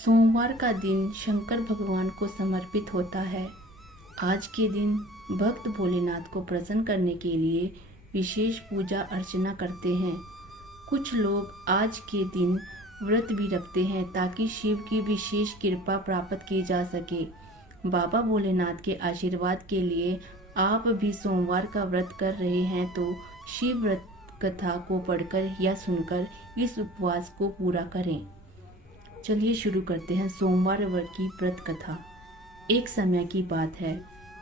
सोमवार का दिन शंकर भगवान को समर्पित होता है। आज के दिन भक्त भोलेनाथ को प्रसन्न करने के लिए विशेष पूजा अर्चना करते हैं। कुछ लोग आज के दिन व्रत भी रखते हैं ताकि शिव की विशेष कृपा प्राप्त की जा सके। बाबा भोलेनाथ के आशीर्वाद के लिए आप भी सोमवार का व्रत कर रहे हैं तो शिव व्रत कथा को पढ़कर या सुनकर इस उपवास को पूरा करें। चलिए शुरू करते हैं सोमवार व्रत की व्रत कथा। एक समय की बात है,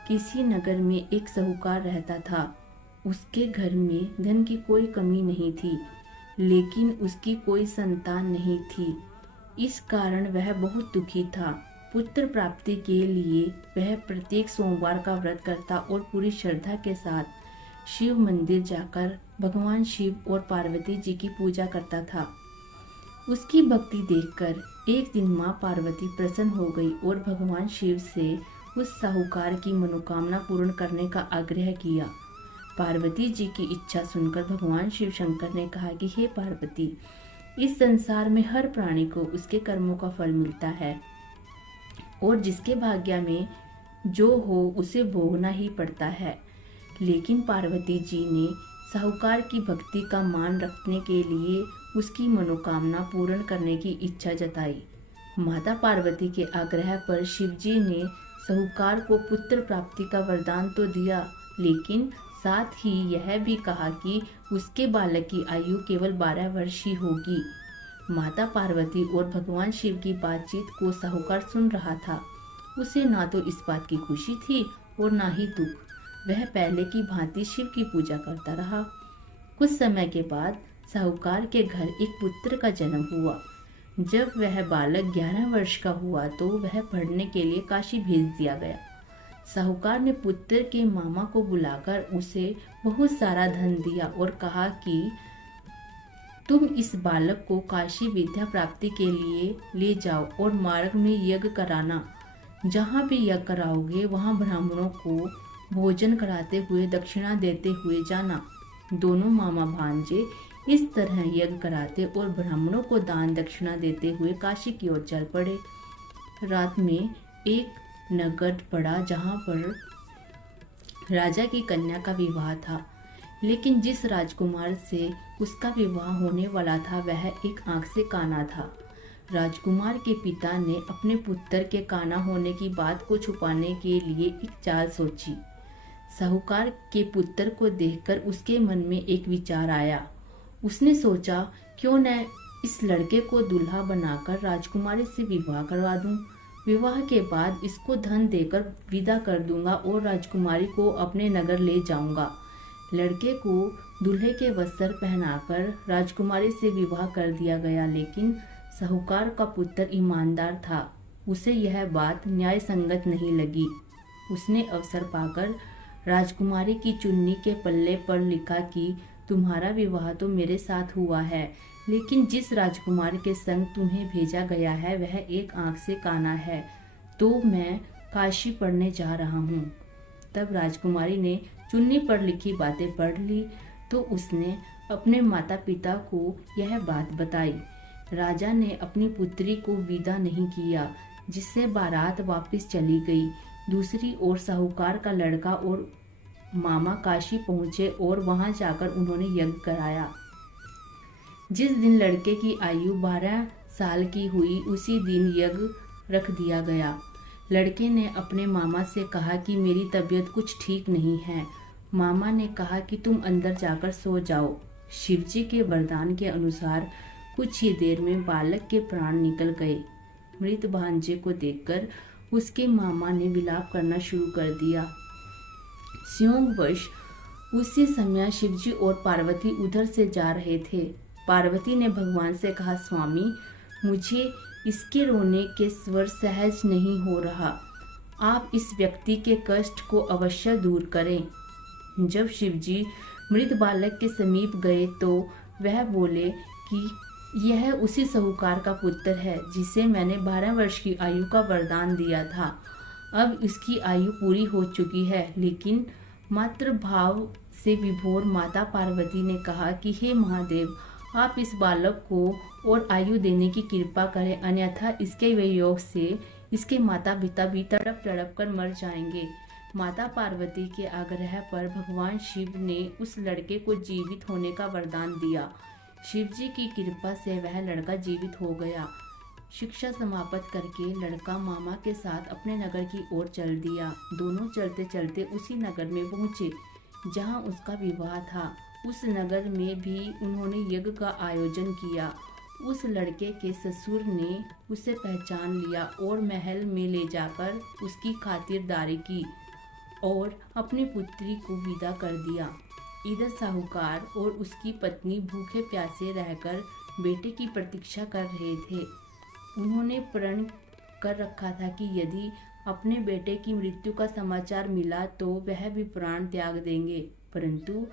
किसी नगर में एक साहूकार रहता था। उसके घर में धन की कोई कमी नहीं थी, लेकिन उसकी कोई संतान नहीं थी। इस कारण वह बहुत दुखी था। पुत्र प्राप्ति के लिए वह प्रत्येक सोमवार का व्रत करता और पूरी श्रद्धा के साथ शिव मंदिर जाकर भगवान शिव और पार्वती जी की पूजा करता था। उसकी भक्ति देखकर एक दिन माँ पार्वती प्रसन्न हो गई और भगवान शिव से उस साहूकार की मनोकामना पूर्ण करने का आग्रह किया। पार्वती जी की इच्छा सुनकर भगवान शिव शंकर ने कहा कि हे पार्वती, इस संसार में हर प्राणी को उसके कर्मों का फल मिलता है और जिसके भाग्य में जो हो उसे भोगना ही पड़ता है। लेकिन पार्वती जी ने साहूकार की भक्ति का मान रखने के लिए उसकी मनोकामना पूर्ण करने की इच्छा जताई। माता पार्वती के आग्रह पर शिवजी ने साहूकार को पुत्र प्राप्ति का वरदान तो दिया, लेकिन साथ ही यह भी कहा कि उसके बालक की आयु केवल 12 वर्ष ही होगी। माता पार्वती और भगवान शिव की बातचीत को साहूकार सुन रहा था। उसे ना तो इस बात की खुशी थी और ना ही दुख। वह पहले की भांति शिव की पूजा करता रहा। कुछ समय के बाद साहूकार के घर एक पुत्र का जन्म हुआ। जब वह बालक 11 वर्ष का हुआ तो वह पढ़ने के लिए काशी भेज दिया गया। साहूकार ने पुत्र के मामा को बुलाकर उसे बहुत सारा धन दिया और कहा कि तुम इस बालक को काशी विद्या प्राप्ति के लिए ले जाओ और मार्ग में यज्ञ कराना। जहाँ भी यज्ञ कराओगे वहाँ ब्राह्मणों को भोजन कराते हुए दक्षिणा देते हुए जाना। दोनों मामा भांजे इस तरह यज्ञ कराते और ब्राह्मणों को दान दक्षिणा देते हुए काशी की ओर चल पड़े। रात में एक नगर पड़ा जहाँ पर राजा की कन्या का विवाह था, लेकिन जिस राजकुमार से उसका विवाह होने वाला था वह एक आंख से काना था। राजकुमार के पिता ने अपने पुत्र के काना होने की बात को छुपाने के लिए एक चाल सोची। साहूकार के पुत्र को देखकर उसके मन में एक विचार आया। उसने सोचा, क्यों न इस लड़के को दूल्हा बनाकर राजकुमारी से विवाह करवा दूं। विवाह के बाद इसको धन देकर विदा कर दूंगा और राजकुमारी को अपने नगर ले जाऊंगा। लड़के को दूल्हे के वस्त्र पहनाकर राजकुमारी से विवाह कर दिया गया, लेकिन साहूकार का पुत्र ईमानदार था। उसे यह बात न्याय संगत नहीं लगी। उसने अवसर पाकर राजकुमारी की चुन्नी के पल्ले पर लिखा कि तुम्हारा विवाह तो मेरे साथ हुआ है, लेकिन जिस राजकुमार के संग तुम्हें भेजा गया है वह एक आंख से काना है, तो मैं काशी पढ़ने जा रहा हूँ। तब राजकुमारी ने चुन्नी पर लिखी बातें पढ़ ली तो उसने अपने माता पिता को यह बात बताई। राजा ने अपनी पुत्री को विदा नहीं किया, जिससे बारात वापस चली गई। दूसरी ओर साहूकार का लड़का और मामा काशी पहुंचे और वहां जाकर उन्होंने यज्ञ कराया। जिस दिन लड़के की आयु 12 साल की हुई उसी दिन यज्ञ रख दिया गया। लड़के ने अपने मामा से कहा कि मेरी तबीयत कुछ ठीक नहीं है। मामा ने कहा कि तुम अंदर जाकर सो जाओ। शिवजी के वरदान के अनुसार कुछ ही देर में बालक के प्राण निकल गए। मृत भांजे को देखकर उसके मामा ने विलाप करना शुरू कर दिया। संयोगवश उसी समय शिवजी और पार्वती उधर से जा रहे थे। पार्वती ने भगवान से कहा, स्वामी, मुझे इसके रोने के स्वर सहज नहीं हो रहा। आप इस व्यक्ति के कष्ट को अवश्य दूर करें। जब शिवजी मृत बालक के समीप गए तो वह बोले कि यह उसी साहूकार का पुत्र है जिसे मैंने 12 वर्ष की आयु का वरदान दिया था। अब इसकी आयु पूरी हो चुकी है। लेकिन मातृ भाव से विभोर माता पार्वती ने कहा कि हे महादेव, आप इस बालक को और आयु देने की कृपा करें, अन्यथा इसके वियोग से इसके माता पिता भी तड़प तड़प कर मर जाएंगे। माता पार्वती के आग्रह पर भगवान शिव ने उस लड़के को जीवित होने का वरदान दिया। शिव जी की कृपा से वह लड़का जीवित हो गया। शिक्षा समाप्त करके लड़का मामा के साथ अपने नगर की ओर चल दिया। दोनों चलते चलते उसी नगर में पहुंचे जहां उसका विवाह था। उस नगर में भी उन्होंने यज्ञ का आयोजन किया। उस लड़के के ससुर ने उसे पहचान लिया और महल में ले जाकर उसकी खातिरदारी की और अपनी पुत्री को विदा कर दिया। इधर साहूकार और उसकी पत्नी भूखे प्यासे रहकर बेटे की प्रतीक्षा कर रहे थे। उन्होंने प्रण कर रखा था कि यदि अपने बेटे की मृत्यु का समाचार मिला तो वह भी प्राण त्याग देंगे, परंतु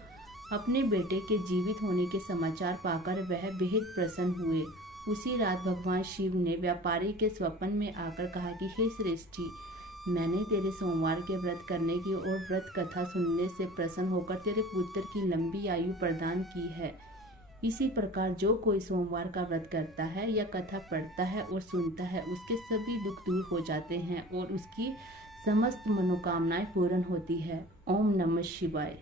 अपने बेटे के जीवित होने के समाचार पाकर वह बेहद प्रसन्न हुए। उसी रात भगवान शिव ने व्यापारी के स्वप्न में आकर कहा कि हे श्रेष्ठी, मैंने तेरे सोमवार के व्रत करने की और व्रत कथा सुनने से प्रसन्न होकर तेरे पुत्र की लंबी आयु प्रदान की है। इसी प्रकार जो कोई सोमवार का व्रत करता है या कथा पढ़ता है और सुनता है, उसके सभी दुख दूर हो जाते हैं और उसकी समस्त मनोकामनाएं पूर्ण होती है। ओम नमः शिवाय।